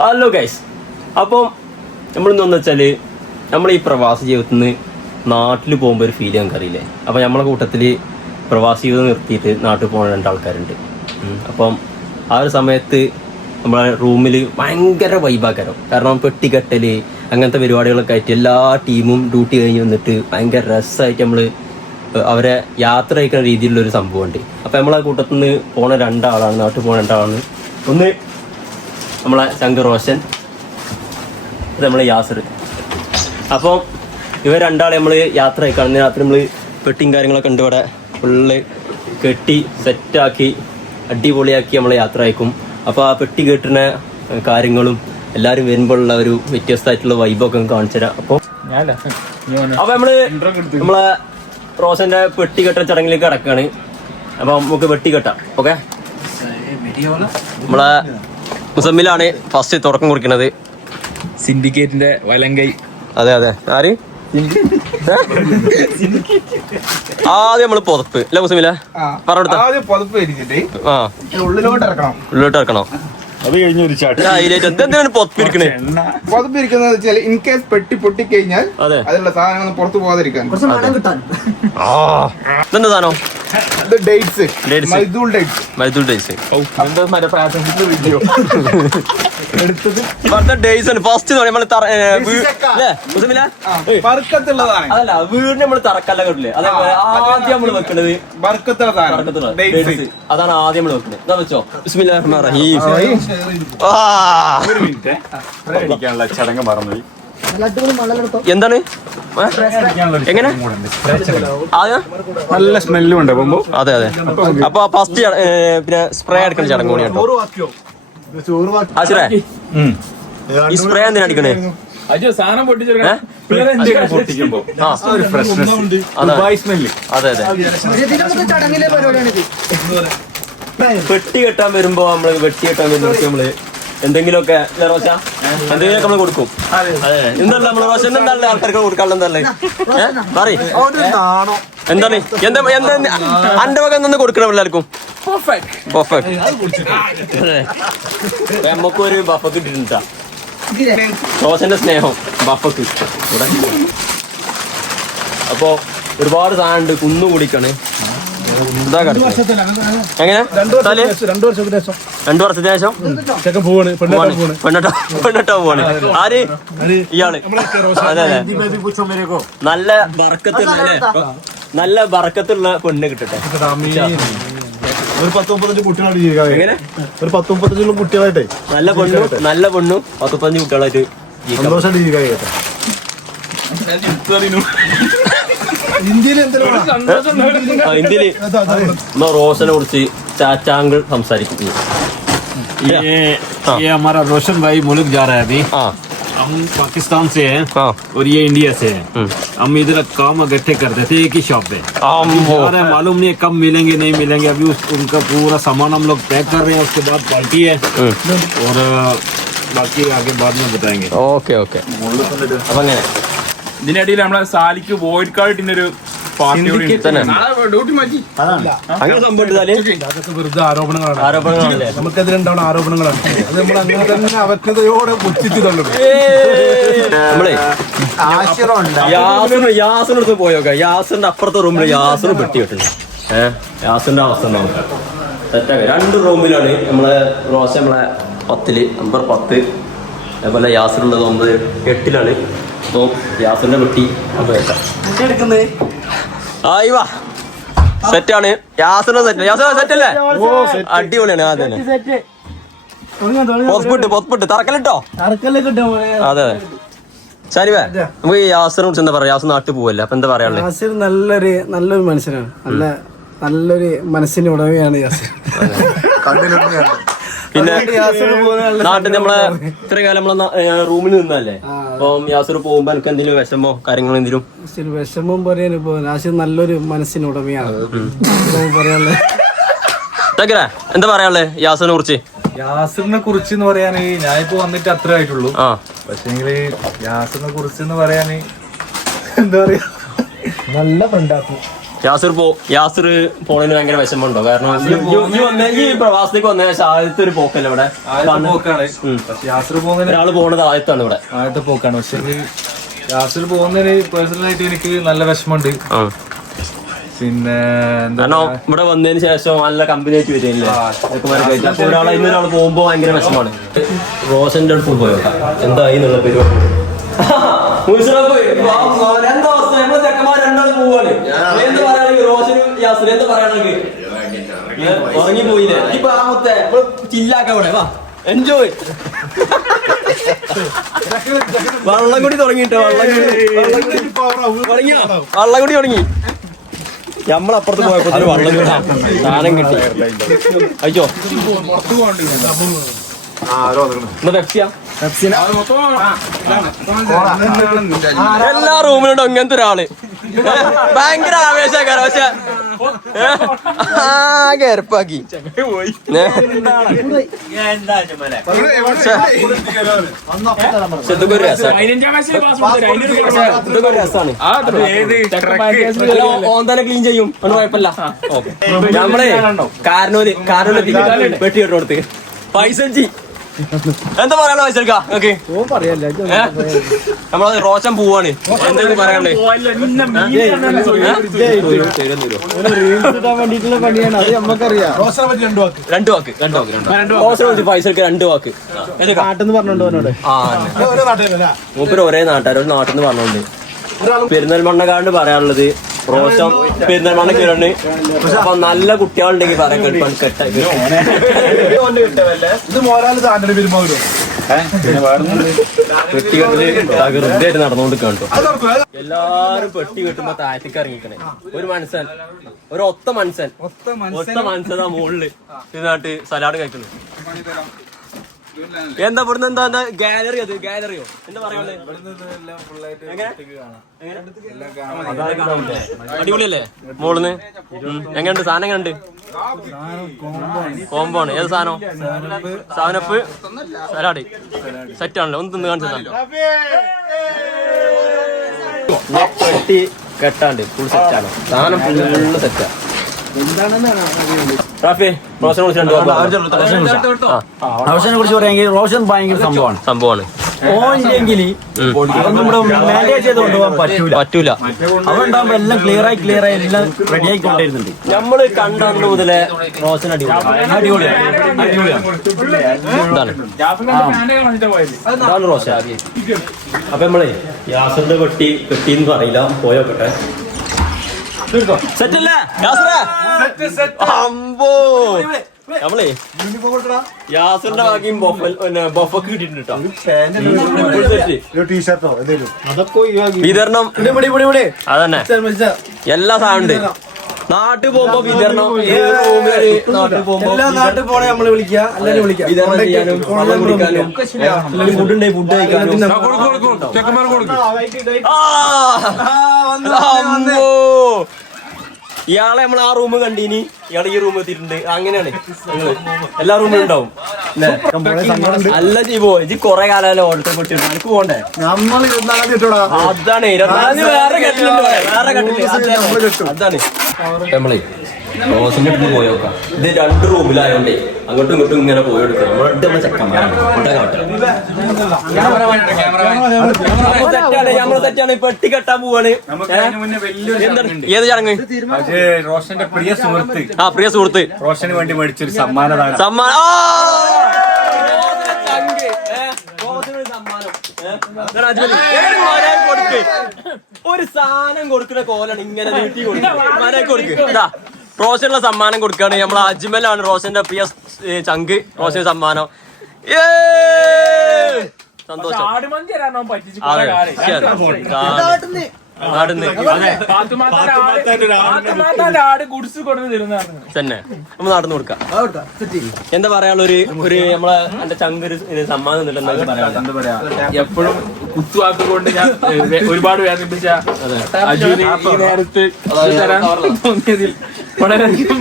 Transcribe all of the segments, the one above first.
Hello guys, അപ്പം നമ്മളിന്ന് വെച്ചാൽ നമ്മൾ ഈ പ്രവാസി ജീവിതത്തിൽ നിന്ന് നാട്ടിൽ പോകുമ്പോൾ ഒരു ഫീൽ ഞങ്ങൾക്ക് അറിയില്ലേ. അപ്പം നമ്മളെ കൂട്ടത്തിൽ പ്രവാസി ജീവിതം നിർത്തിയിട്ട് നാട്ടിൽ പോകുന്ന 2 ആൾക്കാരുണ്ട്. അപ്പം ആ ഒരു സമയത്ത് നമ്മളെ റൂമിൽ ഭയങ്കര വൈബാക്കാരം. കാരണം പെട്ടിക്കെട്ടൽ അങ്ങനത്തെ പരിപാടികളൊക്കെ ആയിട്ട് എല്ലാ ടീമും ഡ്യൂട്ടി കഴിഞ്ഞ് വന്നിട്ട് ഭയങ്കര രസമായിട്ട് നമ്മൾ അവരെ യാത്ര അയക്കുന്ന രീതിയിലുള്ളൊരു സംഭവമുണ്ട്. അപ്പം നമ്മളെ കൂട്ടത്തിൽ നിന്ന് പോണ 2 ആളാണ്, നാട്ടിൽ പോകുന്ന 2 ആളാണ്. ഒന്ന് നമ്മളെ ശങ്കർ റോഷൻ, ഇത് നമ്മളെ യാസർ. അപ്പം ഇവർ 2 ആളെ നമ്മൾ യാത്ര അയക്കാണ്. രാത്രി നമ്മൾ പെട്ടിയും കാര്യങ്ങളൊക്കെ ഉണ്ട് ഇവിടെ ഫുള്ള് കെട്ടി സെറ്റാക്കി അടിപൊളിയാക്കി നമ്മൾ യാത്ര അയക്കും. അപ്പോൾ ആ പെട്ടി കെട്ടുന്ന കാര്യങ്ങളും എല്ലാവരും വരുമ്പോഴുള്ള ഒരു വ്യത്യസ്തമായിട്ടുള്ള വൈബൊക്കെ കാണിച്ചു തരാം. അപ്പോൾ നമ്മളെ റോഷന്റെ പെട്ടി കെട്ട ചടങ്ങിലേക്ക് കിടക്കാണ്. അപ്പൊ നമുക്ക് പെട്ടി കെട്ടാം. ഓക്കെ, നമ്മളെ മുസമ്മിലാണ് ഫസ്റ്റ് തുറക്കം കുറിക്കുന്നത്. സിൻഡിക്കേറ്റിന്റെ വലങ്കൈ. അതെ അതെ, ആര് ആദ്യം നമ്മള് പുതപ്പ് അല്ല മുസമ്മില പറഞ്ഞെടുത്ത ഉള്ളിലോട്ട് ഇറക്കണം. അത് കഴിഞ്ഞ ഒരു എന്തിനാണ് പുതപ്പിരിക്കണേ? പുതപ്പിരിക്കുന്നത് വെച്ചാൽ ഇൻ കേസ് പെട്ടി പൊട്ടിക്കഴിഞ്ഞാൽ അതിലുള്ള സാധനങ്ങൾ പുറത്തു പോകാതിരിക്കാൻ. ഇതെന്താ സാധനം? Dates, മൈദൂൾ dates. ഫസ്റ്റ് അതല്ല, വീടിന് നമ്മള് തറക്കല്ല കെട്ടില്ലേ, ആദ്യം നമ്മള് വെക്കണത് അതാണ് ആദ്യം നമ്മള് വെക്കുന്നത്. എന്താ വെച്ചോ, ബിസ്മില്ലാഹിർ റഹീം. ചടങ്ങ് മറന്നു. എന്താണ് എങ്ങനെ നല്ല സ്മെല്ലും ഉണ്ട്. അതെ അതെ. അപ്പൊ ഫസ്റ്റ് പിന്നെ സ്പ്രേ അടിക്കണ ചടങ്ങ് കൂടിയാണ്. ഈ സ്പ്രേ എന്തിനാ അടിക്കണേ? അതെ അതെ. വെട്ടി കെട്ടാൻ വരുമ്പോ നമ്മള് നമ്മള് എന്തെങ്കിലുമൊക്കെ എന്തെങ്കിലുമൊക്കെ നമ്മള് കൊടുക്കും. എന്തല്ല നമ്മള് റോഷൻ എന്താണല്ലേ ആൾക്കാർക്ക് കൊടുക്കാനുള്ള എന്തല്ലേ എന്താണ് എന്താ അന്റെ വക എന്തെന്ന് കൊടുക്കണം എല്ലാവർക്കും? നമുക്കൊരു ബഫക്ക് ഇട്ടിട്ടാ റോഷന്റെ സ്നേഹം ബഫക്ക്. അപ്പൊ ഒരുപാട് സാധനം ഉണ്ട്, കുന്നുകൂടിക്കാണ്. എങ്ങനെ 2 വർഷത്തിന് ശേഷം പെണ്ണെട്ടാ പോവാണ്. ആര്? ഇയാള്. അതെ അതെ. നല്ല ബറക്കത്തുള്ള പെണ്ണ് കിട്ടട്ടെ. ഒരു 10-35 കുട്ടികളായിട്ടേ നല്ല പെണ്ണും 10-15 കുട്ടികളായിട്ട് ഇന്ത്യയില് റോഷനെ കുറിച്ച് ചാച്ചാങ്കൾ സംസാരിക്കുന്നു. ये हमारा रोशन भाई मुल्क जा रहा है अभी. हम पाकिस्तान से हैं और ये इंडिया से हैं. हम इधर काम इकट्ठे करते थे एक ही शॉप पे. मालूम नहीं कब मिलेंगे नहीं मिलेंगे. अभी उनका पूरा सामान हम लोग पैक कर रहे हैं. उसके बाद पार्टी है और बाकी आगे बाद में बताएंगे. Okay okay. അപ്പൊ അങ്ങനെ ഇതിനിടയിൽ നമ്മളെ സാലിക്ക് വോയിഡ് കാർഡ് ഇന്നൊരു അങ്ങനെ സംഭവം വെറുതെ ആരോപണങ്ങളാണ്. നമുക്കെതിരുണ്ടാവുന്ന ആരോപണങ്ങളാണ്. അത് നമ്മൾ അങ്ങനെ തന്നെ അവജ്ഞതയോടെ പുച്ഛിച്ചു തള്ളും. നമ്മളെ യാസിനടുത്ത് പോയോക്കെ. യാസിന്റെ അപ്പുറത്തെ റൂമിൽ യാസിന് പെട്ടി കെട്ടുണ്ട്. യാസിന്റെ അവസ്ഥ സെറ്റാക്കി 2 റൂമിലാണ് നമ്മളെ റോസ്. നമ്മളെ 10 നമ്പർ 10, അതേപോലെ യാസിനുള്ളത് 9, 8ലാണ്. അപ്പോൾ യാസിന്റെ പെട്ടി ആയിവാ സെറ്റാണ്. യാസിന്റെ സെറ്റ്. യാസിന്റെ സെറ്റ് അല്ലേ? അടിപൊളിയാണ്. അതെ പൊത്പിട്ട് തറക്കല്ലിട്ടോ. അതെ അതെ. ശാലിവേ, നമുക്ക് ഈ യാസിനെ കുറിച്ച് എന്താ പറയാ? യാസിർ നാട്ടിൽ പോവല്ലേ, അപ്പൊ എന്താ പറയാനുള്ളത്? യാസിർ നല്ലൊരു മനുഷ്യനാണ്. നല്ലൊരു മനസ്സിന്റെ ഉടമയാണ് യാസിർ. പിന്നെ നാട്ടിൽ നമ്മളെ ഇത്രയും കാലം നമ്മളെ റൂമിൽ നിന്നല്ലേ. അപ്പം യാസിർ പോകുമ്പോ എനിക്ക് എന്തെങ്കിലും വിഷമോ കാര്യങ്ങളോ എന്തെങ്കിലും? വിഷമം പറയാൻ ഇപ്പൊ യാസിർ നല്ലൊരു മനസ്സിന്റെ ഉടമയാണ്. പറയാനുള്ളത് എന്താ പറയാനുള്ളത് യാസിറിനെ കുറിച്ച്? യാസിറിനെ കുറിച്ച് പറയാന് ഞാനിപ്പോ വന്നിട്ട് അത്ര ആയിട്ടുള്ളൂ. പക്ഷേങ്കില് യാസിറിനെ കുറിച്ച് പറയാന് എന്താ പറയാ, നല്ല ഫ്രണ്ടാക്കും. യാസിർ പോണതിന് ഭയങ്കര വിഷമമുണ്ടോ? കാരണം ഈ പ്രവാസത്തേക്ക് വന്ന ശേഷം ആദ്യത്തെ ഒരു പോക്കല്ലേ ഇവിടെ പോക്കാണ്. പക്ഷെ യാത്ര പോകുന്നതിന് ഒരാള് പോണത് ആദ്യത്താണ് ഇവിടെ. ആദ്യത്തെ പോക്കാണ്. പക്ഷെ യാത്ര പോകുന്നതിന് പേഴ്സണലായിട്ട് എനിക്ക് നല്ല വിഷമമുണ്ട്. പിന്നെ കാരണം ഇവിടെ വന്നതിന് ശേഷം നല്ല കമ്പനി ആയിട്ട് വരില്ലേ അപ്പൊ ഒരാൾ പോകുമ്പോ ഭയങ്കര വിഷമാണ്. റോഷന്റെ അടുത്ത് പോയോ എന്തായി എന്നുള്ള പരിപാടി? എന്താ അവസ്ഥ? നമ്മള് ചെക്കന്മാർ രണ്ടാളും പോവാണ്. എന്ത് പറയാണെങ്കിൽ റോഷനും യാസിനും എന്ത് പറയാണെങ്കിൽ ഉറങ്ങി പോയില്ലേ? ഇപ്പൊ ആ മുത്തേ ചില്ലാക്ക ഇവിടെ വാ എൻജോയ്. വള്ളം കൂടി തുടങ്ങിട്ടോ. വള്ളം കൂടി തുടങ്ങി. നമ്മളപ്പുറത്ത് പോയപ്പോ വള്ളം കൂടി സാധനം കിട്ടി. അയച്ചോ എല്ലാ റൂമിലുണ്ടോ ഇങ്ങനത്തെ ഒരാള്? ഭയങ്കര ആവേശക്കാരൻ. പക്ഷെ ആകെ എരപ്പാക്കി. ഇതൊക്കെ ഒരു രസാണ്. ഓൻ തന്നെ ക്ലീൻ ചെയ്യും, അത് കുഴപ്പമില്ല. നമ്മളെ കാരണോല് വെട്ടി ഇട്ടോടുത്ത് പൈസ എന്താ പറയാനുള്ള പൈസ ഓക്കെ നമ്മള് റോഷൻ പോവാണ്. എന്തെങ്കിലും പറയാനുള്ളത്? രണ്ട് വാക്ക് റോഷനെ പൈസ രണ്ട് വാക്ക് മൂപ്പര് ഒരേ നാട്ടുകാർ ഒരു നാട്ടിൽ നിന്ന് പറഞ്ഞോണ്ട് പെരിന്തൽമണ്ണക്കാരന് പറയാനുള്ളത് റോഷൻ പെരിന്തൽമണ്ണ കിരണ്. അപ്പൊ നല്ല കുട്ടികളുണ്ടെങ്കിൽ പറയാൻ തകൃതിയായിട്ട് നടന്നുകൊണ്ട് കേട്ടോ. എല്ലാരും പെട്ടി കെട്ടുമ്പോ താഴത്തേക്ക് ഇറങ്ങിക്കണേ. ഒരു മനുഷ്യൻ ഒത്ത മനുഷ്യനാ മുകളില് ഇതിനായിട്ട് സലാഡ് കഴിക്കണേ. എന്താ ഇവിടുന്ന് എന്താ ഗാലറി? അത് ഗാലറിയോ എന്താ പറയാ? അടിപൊളിയല്ലേ മോളിന്ന്? എങ്ങനെയുണ്ട് സാധനം? എങ്ങനെയുണ്ട്? കോംബോ ആണ്. ഏത് സാധനം? സാധനപ്പ് സലാഡ് സെറ്റാണല്ലോ. ഒന്ന് തിന്ന് കാണിച്ചു. പെട്ടി കെട്ടാണ്ട് ഫുൾ സെറ്റാണ് സാധനം. ഫുള്ള് സെറ്റാ. റോഷനെ കുറിച്ച് പറയുകയാണെങ്കിൽ റോഷൻ ഭയങ്കര സംഭവമാണ്. ഓനില്ലെങ്കിൽ മാനേജ് ചെയ്ത് കൊണ്ടുപോകാൻ പറ്റൂല. അവരുണ്ടാകുമ്പോ എല്ലാം ക്ലിയർ ആയി എല്ലാം റെഡി ആയിക്കൊണ്ടിരുന്നുണ്ട്. നമ്മള് കണ്ടന്ന് മുതലേ റോഷൻ അടിപൊളിയാണ്. ഇതാണ് റോഷൻ. അപ്പൊ നമ്മളെ യാസറിന്റെ പെട്ടി കെട്ടിന്ന് പറയില്ല, പോയോട്ടെ. സെറ്റല്ലേ അമ്പോ? നമ്മളെ യാസറിന്റെ ബാക്കിയും ബൊഫക്ക് കിട്ടിയിട്ടുണ്ട്. വിതരണം അതന്നെ എല്ലാ സാധനം. നാട്ടിൽ പോകുമ്പോ വിതരണം. നാട്ടിൽ പോണേ നമ്മള് വിളിക്കാം, എല്ലാരും വിളിക്കാം. വിതരണം ചെയ്യാനും വെള്ളം കുടിക്കാനും ഫുഡ് ഉണ്ടെങ്കിൽ ഫുഡ് കഴിക്കാനും. ഇയാളെ നമ്മൾ ആ റൂം കണ്ടീനി, ഇയാളെ ഈ റൂം എത്തിയിട്ടുണ്ട്. അങ്ങനെയാണ് എല്ലാ റൂമിലും ഉണ്ടാവും. അല്ല ജീവോ ഇജ് കൊറേ കാലം ഓടത്തെ പെട്ടിട്ടുണ്ട്. എനിക്ക് പോണ്ടേ? അതാണ് വേറെ കെട്ടിലുണ്ട്. അതാണ് നമ്മളെ റോസിന്റെ അടുത്ത് പോയോക്കാം. ഇത് 2 റൂമിലായോണ്ടേ അങ്ങോട്ടും ഇങ്ങോട്ടും ഇങ്ങനെ പോയെടുക്കാം. നമ്മളെ ചെക്കന്മാരാണ്. നമ്മളെ തെറ്റാണ്. പെട്ടി കെട്ടാൻ പോവാണ്. ഏത് ചടങ്ങ്? റോഷന്റെ പ്രിയ സുഹൃത്ത് പ്രിയ സുഹൃത്ത് റോഷന് വേണ്ടി മേടിച്ചൊരു സമ്മാനമാണ്. ഒരു സാധനം കൊടുക്കുന്ന കോലാണ് ഇങ്ങനെ നീട്ടി കൊടുക്കുക. റോഷനുള്ള സമ്മാനം കൊടുക്കുകയാണ്. നമ്മളെ അജ്മലാണ് റോഷന്റെ പ്രിയ ചങ്ക്. റോഷന് സമ്മാനം. സന്തോഷം. തന്നെ നമ്മൾ നടന്നു കൊടുക്കാം. എന്താ പറയാനുള്ള ഒരു നമ്മളെ എന്റെ ചങ്ക് ഒരു സമ്മാനം എപ്പോഴും കുത്തുവാക്കുകൊണ്ട് ഞാൻ ഒരുപാട് വേദനിപ്പിച്ച അജുവിന് ഈ നേരത്ത് തരാൻ തോന്നിയതിൽ വളരെയധികം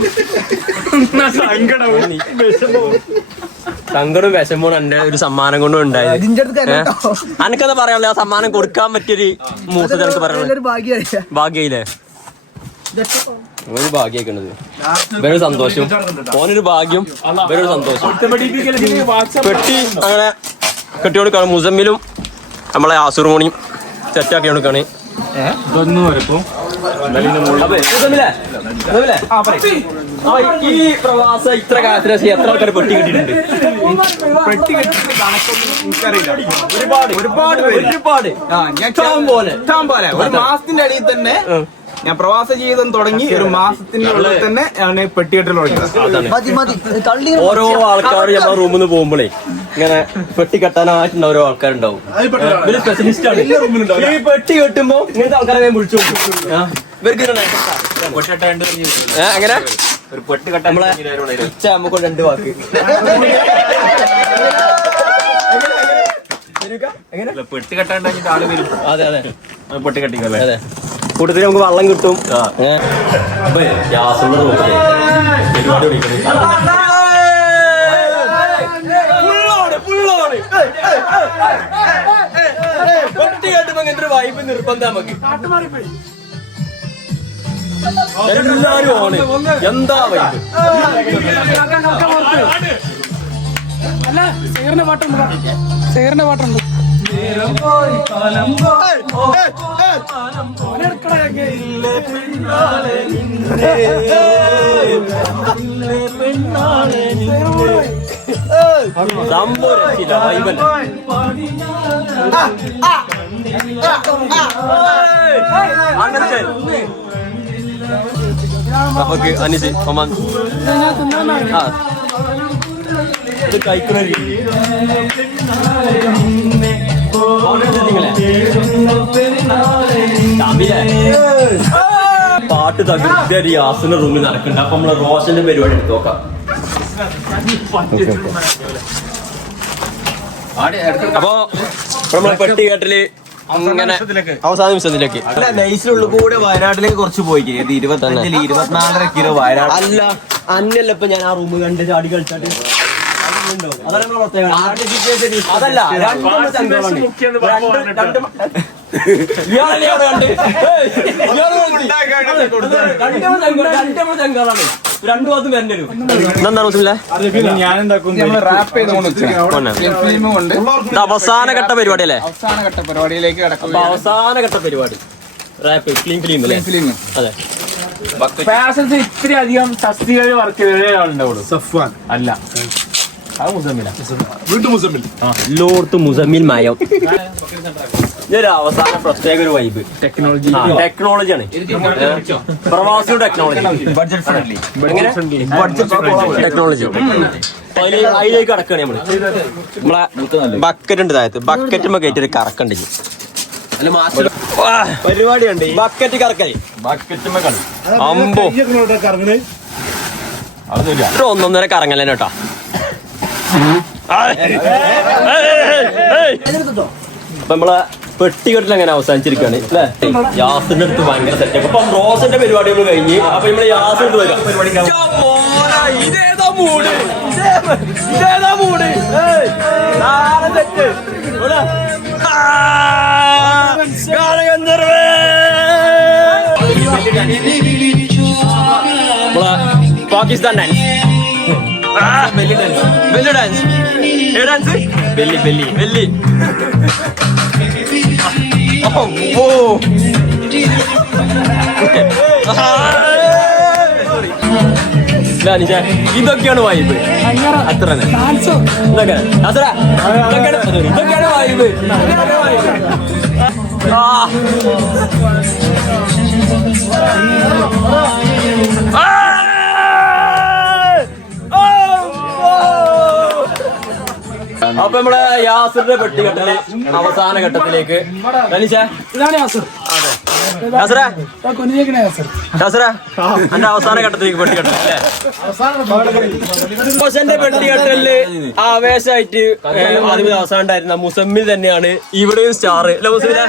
സങ്കടവും വിഷമവും എന്റെ ഒരു സമ്മാനം കൊണ്ടും ഉണ്ടായത്. എനിക്കത് പറയാനുള്ള ആ സമ്മാനം കൊടുക്കാൻ പറ്റിയൊരു മൂർത്തി എനിക്ക് പറയാനുള്ളത്. ഭാഗ്യയില്ലേ? ഒരു ഭാഗ്യമാക്കണത് വേറൊരു സന്തോഷം, ഓനൊരു ഭാഗ്യം, വേറൊരു സന്തോഷം. പെട്ടി അങ്ങനെ കെട്ടി കൊടുക്കാണ്. മുസമ്മിലും നമ്മളെ ആസുറുമോണിയും സെറ്റാക്കി കൊടുക്കാണ്. ഈ പ്രവാസ ഇത്ര കാലത്തിന് ശേഷം എത്ര ആൾക്കാർ പെട്ടി കിട്ടിയിട്ടുണ്ട്? പെട്ടി കെട്ടിട്ട് കണക്കൊന്നും എനിക്കറിയില്ല. ഒരുപാട് പോലെ ഒരു മാസത്തിന്റെ അടിയിൽ തന്നെ ഞാൻ പ്രവാസ ജീവിതം തുടങ്ങി. ഒരു മാസത്തിന്റെ ഉള്ളിൽ തന്നെ ഞാൻ പെട്ടികെട്ടൽ തുടങ്ങി. ഓരോ ആൾക്കാർ നമ്മളെ റൂമിൽ നിന്ന് പോകുമ്പോഴേ ഇങ്ങനെ പെട്ടി കെട്ടാനായിട്ടുള്ള ഓരോ ആൾക്കാരുണ്ടാവും. സ്പെഷ്യലിസ്റ്റ് ആണ്. ഈ പെട്ടി കെട്ടുമ്പോ ഇങ്ങനത്തെ ആൾക്കാരെ ഞാൻ വിളിച്ചു ഇവർക്ക് അങ്ങനെ ഒരു പെട്ടി കെട്ടാൻ നമ്മളെ നമുക്ക് 2 വാക്ക് പെട്ടി കെട്ടാണ്ടായിട്ട് ആള് വരും. അതെ അതെ പെട്ടി കെട്ടിക്കല്ലേ. അതെ, കൂട്ടത്തിൽ നമുക്ക് വെള്ളം കിട്ടും. പെട്ടി കേട്ടുമ്പോ ഇങ്ങനത്തെ വൈബ് നിർബന്ധം നമുക്ക്. എല്ലാരും ആണ്. എന്താ വൈബ്? അല്ല സേറിന്റെ പാട്ടുണ്ട്, സേറിന്റെ പാട്ടുണ്ട്. നമുക്ക് അനിച്ച് ഒമാൻ ഇത് കഴിക്കുന്ന പാട്ട് തകർത്ത യാസിന്റെ റൂമിൽ നടക്കുന്നുണ്ട്. അപ്പൊ നമ്മള് റോഷന്റെ പരിപാടി എടുത്ത് നോക്കാം. അപ്പൊ നമ്മളെ പെട്ടി കേട്ടല് അങ്ങനെ അവസാന നിമിഷത്തിലേക്ക് നൈസിനുള്ളിൽ കൂടെ വയനാട്ടിലേക്ക് കുറച്ച് പോയി 24 കിലോ വയനാട്. അല്ല അന്നല്ല ഇപ്പൊ ഞാൻ ആ റൂം കണ്ട് ചാടി കളിച്ചാട്ട് അതല്ല രണ്ടു ഭാഗത്തും വരേണ്ടി വരും. അവസാനഘട്ട പരിപാടി അല്ലേ? അവസാനഘട്ട പരിപാടിയിലേക്ക് കിടക്കും. അവസാനഘട്ട പരിപാടി റാപ്പ് ഫിലിം അതെ. ഫാഷൻസ് ഇത്തിരി അധികം സസ്തികൾ വർക്ക് ചെയ്തവരുണ്ടാവുള്ളൂ. സഫ്വാൻ അല്ല, അത് മുസമ്മില. എല്ലായിടത്തും മുസമ്മിൽ മയം. ഇതൊരു അവസാന പ്രത്യേക ഒരു വൈബ്. ടെക്നോളജിയാണ്. പ്രവാസിയുടെ ടെക്നോളജി, ടെക്നോളജി അതിലേക്ക് കടക്കുകയാണ് നമ്മള്. നമ്മളെ ബക്കറ്റ് ഉണ്ട് താഴത്ത്. ബക്കറ്റുമ്പോ കയറ്റി ഒരു കറക്കണ്ട് പരിപാടിയുണ്ട്. ബക്കറ്റ് കറക്കല് അമ്പോ 1.5 കറങ്ങല കേട്ടാ. അപ്പൊ നമ്മളെ പെട്ടികെട്ടിൽ അങ്ങനെ അവസാനിച്ചിരിക്കുകയാണ് അല്ലേ? യാസിന്റെ അടുത്ത് ഭയങ്കര സെറ്റപ്പ്. അപ്പൊ റോസിന്റെ പരിപാടികൾ കഴിഞ്ഞ് അപ്പൊ നമ്മള് യാസിന്റെ വരാം. ഇതേതാ മൂട്, ഇതേതാ മൂട്. Pakistan dance, belly dance, belly dance, ഏ ഡാൻസ്, ബെല്ലി ബെല്ലി ബെല്ലി. ഇതൊക്കെയാണ് വൈബ്. അത്ര ഇതൊക്കെയാണ് വൈബ്. അപ്പൊ നമ്മളെ യാസിന്റെ പെട്ടികെട്ടല് അവസാന ഘട്ടത്തിലേക്ക്. ഇതാണ് യാസർ. എന്റെ അവസാന ഘട്ടത്തിലേക്ക് പെട്ടികെട്ടൽ അല്ലേ? റോഷന്റെ പെട്ടികെട്ടലില് ആവേശമായിട്ട് ആദ്യം അവസാനം ഉണ്ടായിരുന്ന മുസമ്മിൽ തന്നെയാണ് ഇവിടെയും സ്റ്റാർ അല്ലെ? മുസമ്മിലെ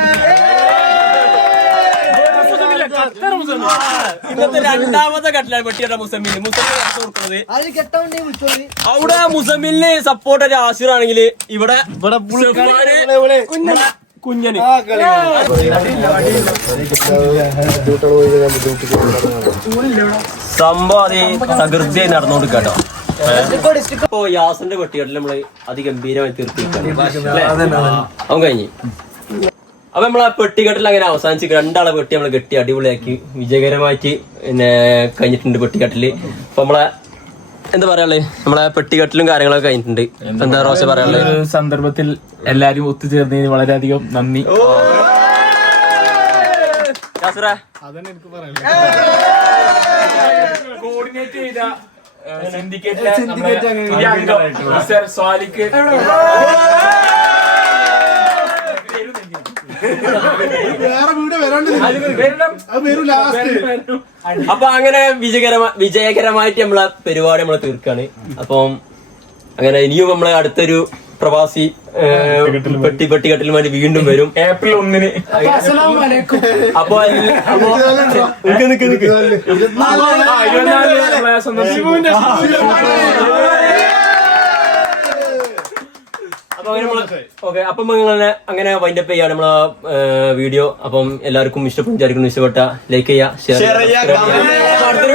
ഇന്നത്തെ 2ാമത്തെ ഘട്ടത്തിലാണ് പെട്ടികെട്ട മുസമ്മിൽ. മുസമ്മിൽ കൊടുക്കുന്നത് അവിടെ മുസമ്മിലിന് സപ്പോർട്ട് ആയിട്ട് ആശിറാണെങ്കിൽ ഇവിടെ കുഞ്ഞന് സംഭവം അത് തകൃതിയായി നടന്നുകൊണ്ട് കേട്ടോ. ഇപ്പൊ യാസിന്റെ പെട്ടികെട്ടിൽ നമ്മള് അതിഗംഭീരമായി തീർത്തിരിക്കുകയാണ്. അവൻ കഴിഞ്ഞ് അപ്പൊ നമ്മളെ പെട്ടികെട്ടിൽ അങ്ങനെ അവസാനിച്ച് രണ്ടാളെ പെട്ടി നമ്മള് കെട്ടി അടിപൊളിയാക്കി വിജയകരമായിട്ട് പിന്നെ കഴിഞ്ഞിട്ടുണ്ട് പെട്ടികെട്ടില്. അപ്പൊ നമ്മളെ എന്താ പറയാള്, നമ്മളെ പെട്ടികെട്ടിലും കാര്യങ്ങളൊക്കെ കഴിഞ്ഞിട്ടുണ്ട്. എന്താ റോഷ പറയാനുള്ളത്? സന്ദർഭത്തിൽ എല്ലാരും ഒത്തുചേർന്നതിന് വളരെയധികം നന്ദി. കോർഡിനേറ്റ് ചെയ്ത സ്വാലിക്ക് അപ്പൊ അങ്ങനെ വിജയകരമായിട്ട് നമ്മളെ പരിപാടി നമ്മളെ തീർക്കാണ്. അപ്പം അങ്ങനെ ഇനിയും നമ്മളെ അടുത്തൊരു പ്രവാസി പെട്ടികെട്ടിൽ വേണ്ടി വീണ്ടും വരും ഏപ്രിൽ 1-ന്. അപ്പൊ അപ്പം അങ്ങനെ വൈൻഡപ്പ് ചെയ്യാണ് നമ്മളെ വീഡിയോ. അപ്പം എല്ലാവർക്കും ഇഷ്ടപ്പെടും വിചാരിക്കുന്നു. ഇഷ്ടപ്പെട്ട ലൈക്ക് ചെയ്യുക, ഷെയർ ചെയ്യുക.